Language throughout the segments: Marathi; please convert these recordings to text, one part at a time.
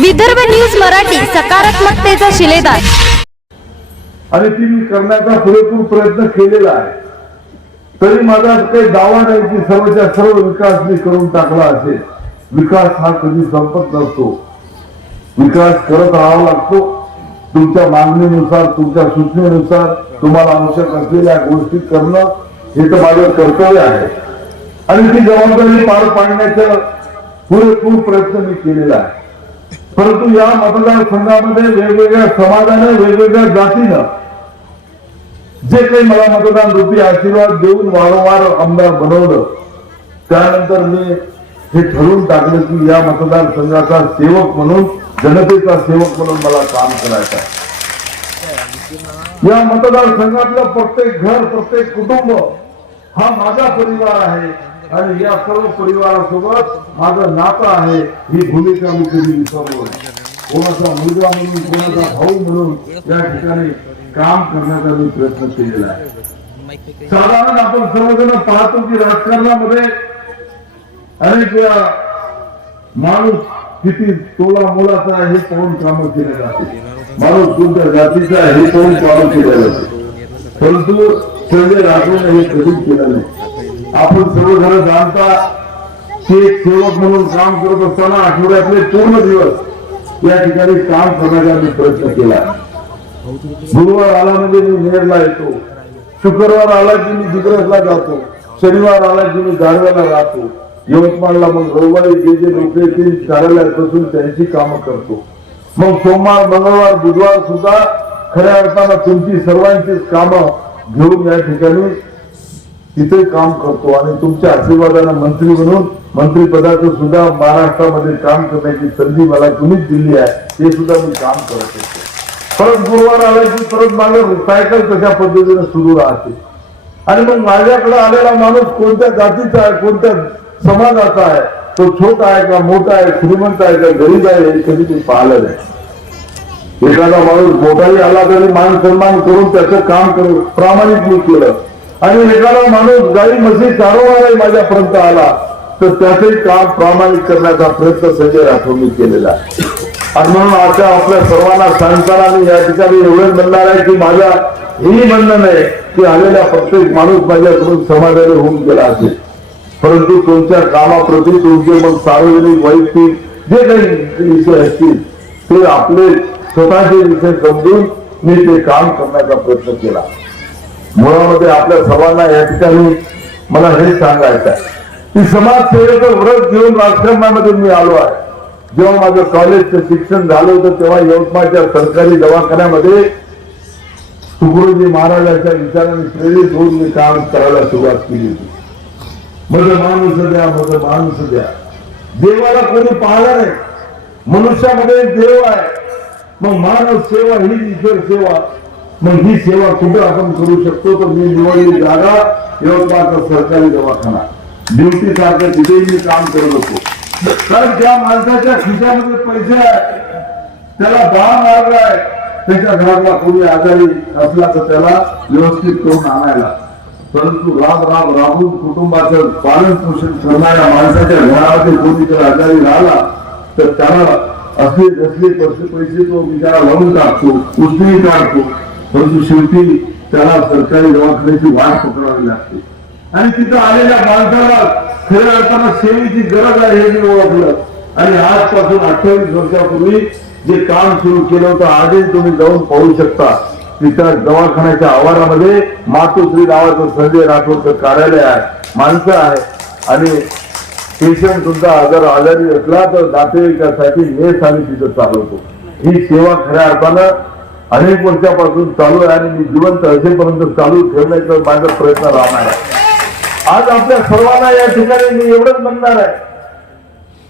विदर्भ न्यूज मराठी सकारात्मकतेचा शिलेदार आणि ती मी करण्याचा पुरेपूर प्रयत्न केलेला आहे. तरी माझा काही दावा नाही की सर्वच्या सर्व विकास मी करून टाकला असेल. विकास हा कधी संपत नसतो. विकास करत राहावा लागतो. तुमच्या मागणीनुसार तुमच्या सूचनेनुसार तुम्हाला आवश्यक असलेल्या गोष्टी करणं हे तर माझं कर्तव्य आहे. आणि ती जबाबदारी पार पाडण्याचा पुरेपूर प्रयत्न मी केलेला आहे. परंतु या मतदारसंघामध्ये वेगवेगळ्या समाजानं वेगवेगळ्या जातीनं जे काही मला मतदान रूपी आशीर्वाद देऊन वारंवार आमदार बनवलं त्यानंतर मी हे ठरवून टाकलं की या मतदारसंघाचा सेवक म्हणून जनतेचा सेवक म्हणून मला काम करायचं आहे. या मतदारसंघातलं प्रत्येक घर प्रत्येक कुटुंब हा माझा परिवार आहे. आणि या सर्व परिवारासोबत माझं नातं आहे ही भूमिका मी कधी विसरलो कोणाचा मुलगा म्हणून कोणाचा भाऊ म्हणून या ठिकाणी काम करण्याचा मी प्रयत्न केलेला आहे. साधारण आपण सर्वजण पाहतो की राजकारणामध्ये अनेक वेळा माणूस किती तोला मोलाचा आहे हे पाहून काम केले जाते. माणूस कोणत्या जातीचा आहे हे पाहून काम केले जाते. परंतु संजय राठोड हे कधीच केलं नाही. आपण सर्वजण जाणता की एक सेवक म्हणून काम करत असताना आठवड्यातले पूर्ण दिवस या ठिकाणी काम करण्याचा मी प्रयत्न केला. गुरुवार आला म्हणजे मी नेरला येतो. शुक्रवार आला की मी दिग्रसला जातो. शनिवार आला की मी दारव्याला राहतो. यवतमाळला मग रविवारी जे जे लोक येतील कार्यालयात बसून त्यांची कामं करतो. मग सोमवार मंगळवार बुधवार सुद्धा खऱ्या अर्थानं तुमची सर्वांचीच कामं घेऊन या ठिकाणी तिथे काम करतो आणि तुमच्या आशीर्वादानं मंत्री म्हणून मंत्रिपदाचं सुद्धा महाराष्ट्रामध्ये काम करण्याची संधी मला तुम्हीच दिली आहे ते सुद्धा मी काम करत होतो परत गुरुवार आला की परत माझं सायकल कशा पद्धतीने सुरू राहते. आणि मग माझ्याकडे आलेला माणूस कोणत्या जातीचा आहे कोणत्या समाजाचा आहे तो छोटा आहे का मोठा आहे श्रीमंत आहे का गरीब आहे हे कधी ते पाहिलं नाही. एखादा माणूस मोठाही आला तरी मान सन्मान करून त्याचं काम करून प्रामाणिक मी केलं. आणि एखादा माणूस गाई म्हशी चारवणाराही माझ्यापर्यंत आला. तर त्याचे काम प्रामाणिक करण्याचा प्रयत्न संजय राठोडनी केलेला आणि म्हणून आता आपल्या सर्वांना सांगताना मी या ठिकाणी एवढंच म्हणणार आहे की माझ्या हेही म्हणणं नाही की आलेला प्रत्येक माणूस माझ्याकडून समाधानी होऊन गेला असेल. परंतु तुमच्या कामाप्रती तुमचे मग सार्वजनिक वैयक्तिक जे काही विषय असतील ते आपले स्वतःचे विषय समजून मी ते काम करण्याचा प्रयत्न केला. मुळामध्ये आपल्या सर्वांना या ठिकाणी मला हे सांगायचं आहे. की समाजसेवेचं व्रत घेऊन राजकारणामध्ये मी आलो आहे. जेव्हा माझं कॉलेजचं शिक्षण झालं होतं तेव्हा यवतमाळच्या सरकारी दवाखान्यामध्ये तुकडोजी महाराजांच्या विचाराने प्रेरित होऊन मी काम करायला सुरुवात केली होती. मग माणूस द्या मग माणूस द्या. देवाला कोणी पाहला नाही मनुष्यामध्ये देव आहे. मग मानव सेवा ही ईश्वर सेवा. मग ही सेवा कुठं आपण करू शकतो? तर मी निवडली जागा यवतमाळचा सरकारी दवाखाना. ड्युटी सारखं तिथेही मी काम करत होतो कारण त्या माणसाच्या खिशामध्ये पैसे आहे त्याला दहा मार्ग आहे त्याच्या घरातला कोणी आजारी असला तर त्याला व्यवस्थित करून आणायला. परंतु राब राब राबून कुटुंबाचं पालन पोषण करणाऱ्या माणसाच्या घरामध्ये कोणी जर आजारी राहिला तर त्याला असले जसले पैसे पैसे तो बिचारा लावून टाकतो उचली काढतो. परंतु शेवटी त्याला सरकारी दवाखान्याची वाट पकडावी लागते. आणि तिथं आलेल्या माणसाला खऱ्या अर्थानं सेवेची गरज आहे हे मी ओळखलं आणि आजपासून अठ्ठावीस वर्षापूर्वी जे काम सुरू केलं होतं आजही तुम्ही जाऊन पाहू शकता. तिथं दवाखान्याच्या आवारामध्ये मातोश्री नावाचं संजय राठोडचं कार्यालय आहे. माणसं आहे. आणि पेशंट सुद्धा आजार आजारी असला तर नातेवाईकासाठी मेस आम्ही तिथं चालवतो. ही सेवा खऱ्या अर्थानं अनेक वर्षापासून चालू आहे आणि मी जिवंत असेपर्यंत चालू ठेवण्याचा माझा प्रयत्न राहणार आहे. आज आपल्या सर्वांना या ठिकाणी मी एवढंच म्हणणार आहे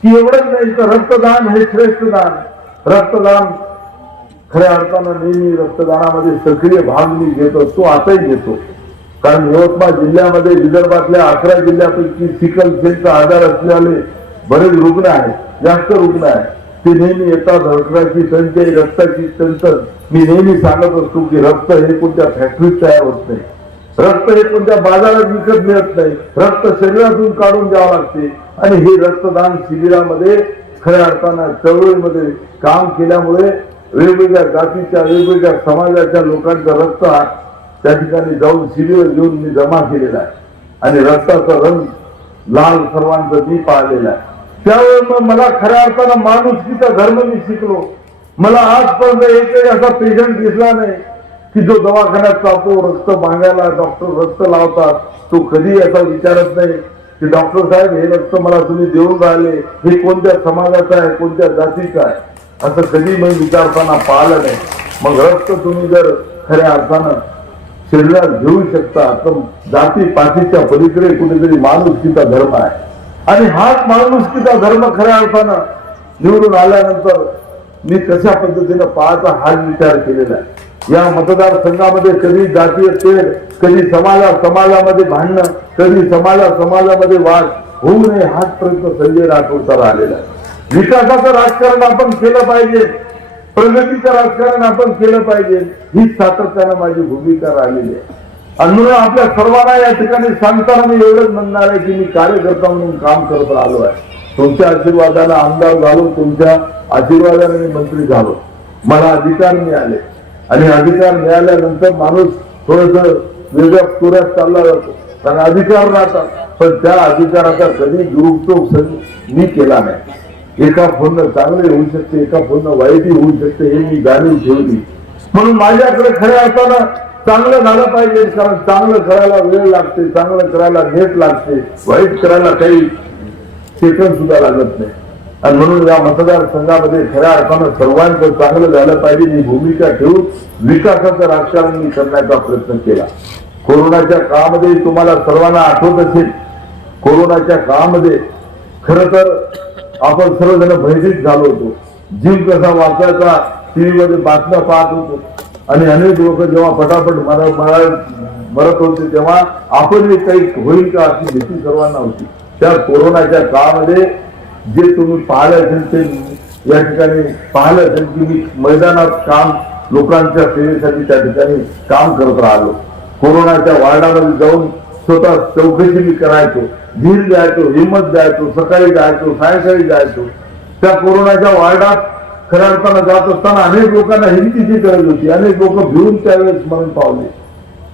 की एवढंच नाही तर रक्तदान हे श्रेष्ठ दान. रक्तदान खऱ्या अर्थानं नेहमी रक्तदानामध्ये सक्रिय भाग मी घेत असतो आताही घेतो. कारण यवतमाळ जिल्ह्यामध्ये विदर्भातल्या अकरा जिल्ह्यापैकी सिकल सेलचा आधार असलेले बरेच रुग्ण आहेत जास्त रुग्ण आहेत. ते नेहमी येतात रक्ताची संचय रक्ताची टंचन मी नेहमी सांगत असतो की रक्त हे कोणत्या फॅक्टरीत तयार होत नाही. रक्त हे कोणत्या बाजारात विकत मिळत नाही. रक्त शरीरातून काढून द्यावं लागते. आणि हे रक्तदान शिबिरामध्ये खऱ्या अर्थानं चळवळीमध्ये काम केल्यामुळे वेगवेगळ्या जातीच्या वेगवेगळ्या समाजाच्या लोकांचं रक्त त्या ठिकाणी जाऊन शिबिर घेऊन मी जमा केलेला आहे. आणि रक्ताचा रंग लाल सर्वांचं मी पाहिलेला आहे. त्यावेळी मग मला खऱ्या अर्थानं माणुसकीचा धर्म मी शिकलो. मला आजपर्यंत एकही असा पेशंट दिसला नाही की जो दवाखान्यात जातो रक्त मागायला डॉक्टर रक्त लावतात. तो कधी असा विचारत नाही की डॉक्टर साहेब हे रक्त मला तुम्ही देऊन राहिले. हे कोणत्या समाजाचं आहे? कोणत्या जातीचं आहे? असं कधी मी विचारताना पाहिलं नाही. मग रक्त तुम्ही जर खऱ्या अर्थानं शरीरात घेऊ शकता तर जाती पाठीच्या पलीकडे कुठेतरी माणुसकीचा धर्म आहे. आणि हाच माणुसकीचा धर्म खऱ्या अर्थानं निवडून आल्यानंतर मी कशा पद्धतीनं पाहता हा विचार केलेला आहे. या मतदारसंघामध्ये कधी जातीय तेल कधी समाजा समाजामध्ये भांडणं कधी समाजा समाजामध्ये वाद होऊ नये हाच प्रयत्न संजय राठोडचा राहिलेला आहे. विकासाचं राजकारण आपण केलं पाहिजे प्रगतीचं राजकारण आपण केलं पाहिजे ही सातत्यानं माझी भूमिका राहिलेली आहे. आणि म्हणून आपल्या सर्वांना या ठिकाणी सांगताना मी एवढंच म्हणणार आहे की मी कार्यकर्ता म्हणून काम करत राहिलो आहे. तुमच्या आशीर्वादाला आमदार झालो तुमच्या आशीर्वादाने मी मंत्री झालो. मला अधिकार मिळाले. आणि अधिकार मिळाल्यानंतर माणूस थोडस वेगळ्या तुऱ्यात चालला जातो. कारण अधिकार राहतात. पण त्या अधिकाराचा कधी दुरुपयोग मी केला नाही. एका फोननं चांगले होऊ शकते एका फोननं वाईटही होऊ शकते हे मी जाणीव ठेवली. म्हणून माझ्याकडे खऱ्या अर्थानं चांगलं झालं पाहिजे. कारण चांगलं करायला वेळ लागते चांगलं करायला नेट लागते वाईट करायला काही सेकंद सुद्धा लागत नाही. आणि म्हणून या मतदारसंघामध्ये खऱ्या अर्थानं सर्वांचं चांगलं झालं पाहिजे. ही भूमिका ठेवून विकासाचं राजकारण करण्याचा प्रयत्न केला. कोरोनाच्या काळामध्ये तुम्हाला सर्वांना आठवत असेल कोरोनाच्या काळामध्ये खर तर आपण सर्वजण भयभीत झालो होतो. जीव कसा वाचायचा टीव्ही मध्ये बातम्या पाहत होतो. आणि अनेक लोक जेव्हा पटापट मरत होते तेव्हा आपण काही होईल का अशी भीती सर्वांना होती. त्या कोरोनाच्या काळामध्ये जे तुम्ही पाहिलं असेल ते या ठिकाणी पाहिलं असेल की मी मैदानात काम लोकांच्या सेवेसाठी त्या ठिकाणी काम करत राहिलो. कोरोनाच्या वार्डामध्ये जाऊन स्वतः चौकशी मी करायचो. धीर द्यायचो हिंमत द्यायचो सकाळी जायचो सायंकाळी जायचो. त्या कोरोनाच्या वार्डात खऱ्या अर्थानं जात असताना अनेक लोकांना हिमतीची गरज होती. अनेक लोक भिवून त्यावेळेस मरण पावले.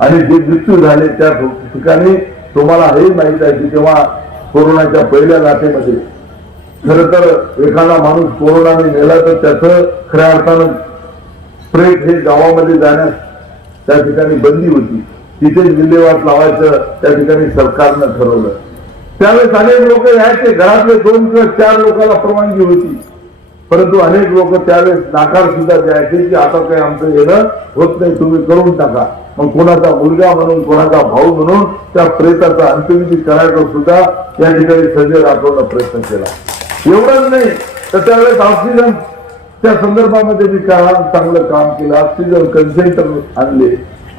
आणि जे मृत्यू झाले त्या ठिकाणी तुम्हाला हे माहीत आहे की तेव्हा कोरोनाच्या पहिल्या लाटेमध्ये. खर तर एखादा माणूस कोरोनाने नेला तर त्याचं खऱ्या अर्थानं स्प्रेट हे गावामध्ये जाण्यास त्या ठिकाणी बंदी होती. तिथे विल्हेवाट लावायचं त्या ठिकाणी सरकारनं ठरवलं. त्यावेळेस अनेक लोक यायचे. घरातले दोन किंवा चार लोकांना परवानगी होती. परंतु अनेक लोक त्यावेळेस नाकार सुद्धा द्यायचे की आता काही आमचं येणं होत नाही. तुम्ही करून टाका. मग कोणाचा मुलगा म्हणून कोणाचा भाऊ म्हणून त्या प्रेताचा अंत्यविधी करायचा सुद्धा या ठिकाणी संजय राठोडनं प्रयत्न केला. एवढंच नाही तर त्यावेळेस ऑक्सिजन त्या संदर्भामध्ये मी काम चांगलं काम केलं. ऑक्सिजन कन्सेंटर आणले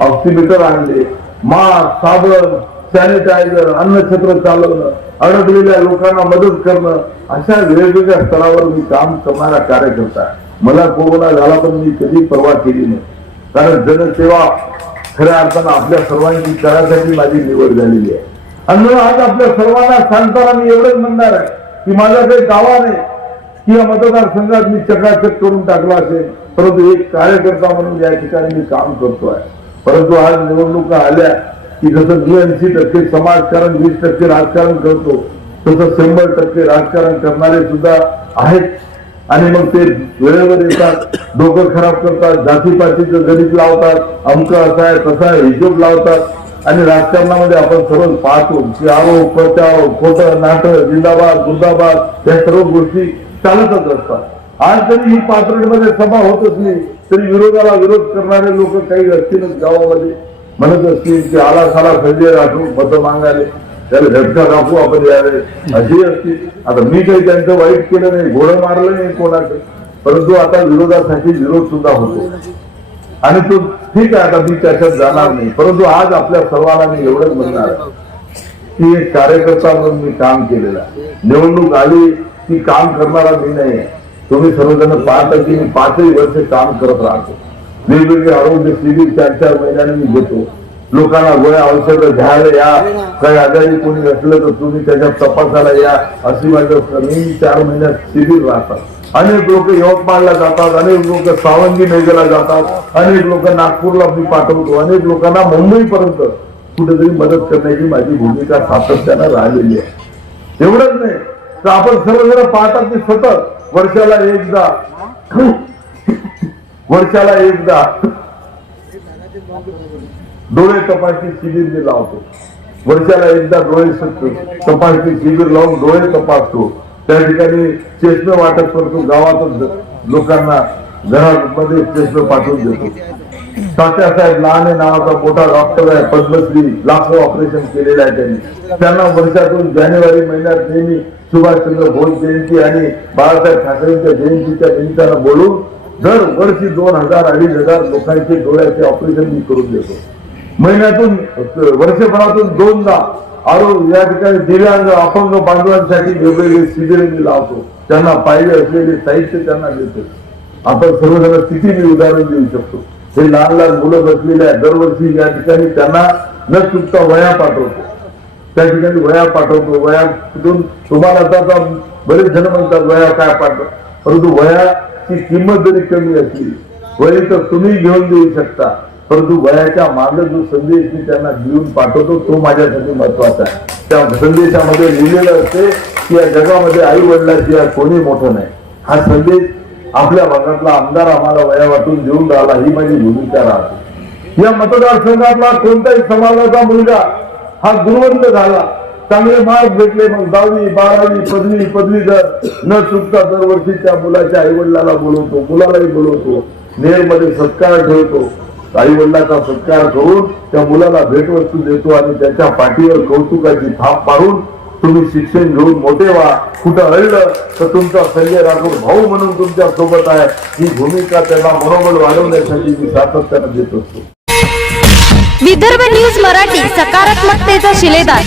ऑक्सिमीटर आणले मास्क साबण सॅनिटायझर अन्नछत्र चालवणं अडकलेल्या लोकांना मदत करणं अशा वेगवेगळ्या स्तरावर मी काम करणारा कार्यकर्ता मला कोरोना झाला पण मी कधी पर्वा केली नाही. कारण जनसेवा खऱ्या अर्थानं आपल्या सर्वांची करासाठी माझी निवड झालेली आहे. आणि आज आपल्या सर्वांना सांगताना मी एवढंच म्हणणार आहे की माझ्या काही दावा नाही की मतदारसंघात मी चकाचक करून टाकला असेल परंतु एक कार्यकर्ता म्हणून या ठिकाणी मी काम करतोय. परंतु आज निवडणुका आल्या की जसं मी ऐंशी टक्के समाजकारण वीस टक्के राजकारण करतो तसं शंभर टक्के राजकारण करणारे सुद्धा आहेत. आणि मग ते वेळेवर येतात डोकं खराब करतात जातीपातीचं गणित लावतात अमक असा आहे तसा आहे हिशोब लावतात. आणि राजकारणामध्ये आपण सर्व पाहतो की आरोप प्रत्यारोप खोटं नाटक जिंदाबाद मुर्दाबाद या सर्व गोष्टी चालतच असतात. आज जरी ही पातळीमध्ये सभा होत असली तरी विरोधाला विरोध करणारे लोक काही असतीलच गावामध्ये. म्हणत असतील की आला साला संजय राठोड मतं मागायले त्याला झटका दाखवू आपण यावे अशी असते. आता मी काही त्यांचं वाईट केलं नाही घोडं मारलं नाही कोणाचं. परंतु आता विरोधासाठी विरोध सुद्धा होतो. आणि तो ठीक आहे आता मी त्याच्यात जाणार नाही. परंतु आज आपल्या सर्वांना मी एवढंच म्हणणार की एक कार्यकर्ता म्हणून मी काम केलेलं आहे. निवडणूक आली की काम करणारा मी नाही तुम्ही सर्वजण पाहता की मी पाचही वर्ष काम करत राहतो. वेगवेगळे आरोग्य शिबिर चार चार महिन्याने मी घेतो. लोकांना गोळ्या औषधं घ्यायला या. काही आजारी कोणी असलं तर तुम्ही त्याच्यात तपासायला या. अशी माझं तीन चार महिन्यात शिबिर राहतात. अनेक लोक यवतमाळला जातात अनेक लोक सावंगी मेघेला जातात अनेक लोक नागपूरला मी पाठवतो अनेक लोकांना मुंबईपर्यंत कुठेतरी मदत करण्याची माझी भूमिका सातत्यानं राहिलेली आहे. एवढंच नाही तर आपण सर्वजण पाहतात की सतत वर्षाला एकदा वर्षाला एकदा. डोळे तपासणी शिबिर मी लावतो. वर्षाला एकदा डोळे तपासणी शिबिर लावून डोळे तपासतो. त्या ठिकाणी चष्मे वाटप करतो. गावातच लोकांना घरामध्ये चष्मे पाठवून देतो. तात्या साहेब लहाने नावाचा मोठा डॉक्टर आहे पद्मश्री लाखो ऑपरेशन केलेलं आहे त्यांनी. त्यांना वर्षातून जानेवारी महिन्यात नेहमी सुभाषचंद्र बोस जयंती आणि बाळासाहेब ठाकरेंच्या जयंतीच्या निमित्तानं बोलून दर वर्षी दोन हजार अडीच हजार लोकांचे डोळ्याचे ऑपरेशन मी करून देतो. महिन्यातून वर्षभरातून दोनदा आरोग्य या ठिकाणी दिव्यांग अपंग बांधवांसाठी वेगवेगळे शिबिरे मी लावतो. त्यांना पाहिजे असलेले साहित्य त्यांना देतो. आपण सर्वजण किती मी उदाहरण देऊ शकतो. हे लहान लहान मुलं बसलेल्या दरवर्षी या ठिकाणी त्यांना न चुकता वया पाठवतो. त्या ठिकाणी वया पाठवतो. वया तिथून तुम्हाला आता बरेच जण म्हणतात वया काय पाठव परंतु वयाची किंमत जरी कमी असली वय तर तुम्ही घेऊन देऊ शकता. परंतु वयाच्या मागे जो संदेश मी त्यांना घेऊन पाठवतो तो माझ्यासाठी महत्त्वाचा आहे. त्या संदेशामध्ये लिहिलेलं असते की या जगामध्ये आई वडिलाशिवाय कोणी मोठं नाही. हा संदेश आपल्या भागातला आमदार आम्हाला वया वाटून देऊन राहिला ही माझी भूमिका राहते. या मतदारसंघातला कोणताही समाजाचा मुलगा हा गुणवंत झाला चांगले मार्क भेटले मग दहावी बारावी पदवी पदवीधर न चुकता दरवर्षी त्या मुलाच्या आई वडिलाला बोलवतो मुलालाही बोलवतो नेहमध्ये सत्कार ठेवतो. आई वडिलाचा सत्कार करून त्या मुलाला भेटवस्तू देतो आणि त्याच्या पाठीवर कौतुकाची थाप मारून तुम्ही शिक्षण घेऊन मोठे व्हा. कुठं अडलं तर तुमचा संजय राठोड भाऊ म्हणून तुमच्यासोबत आहे. ही भूमिका त्याला मनोबल वाढवण्यासाठी मी सातत्यानं देत असतो. विदर्भ न्यूज मराठी सकारात्मकतेचा शिलेदार.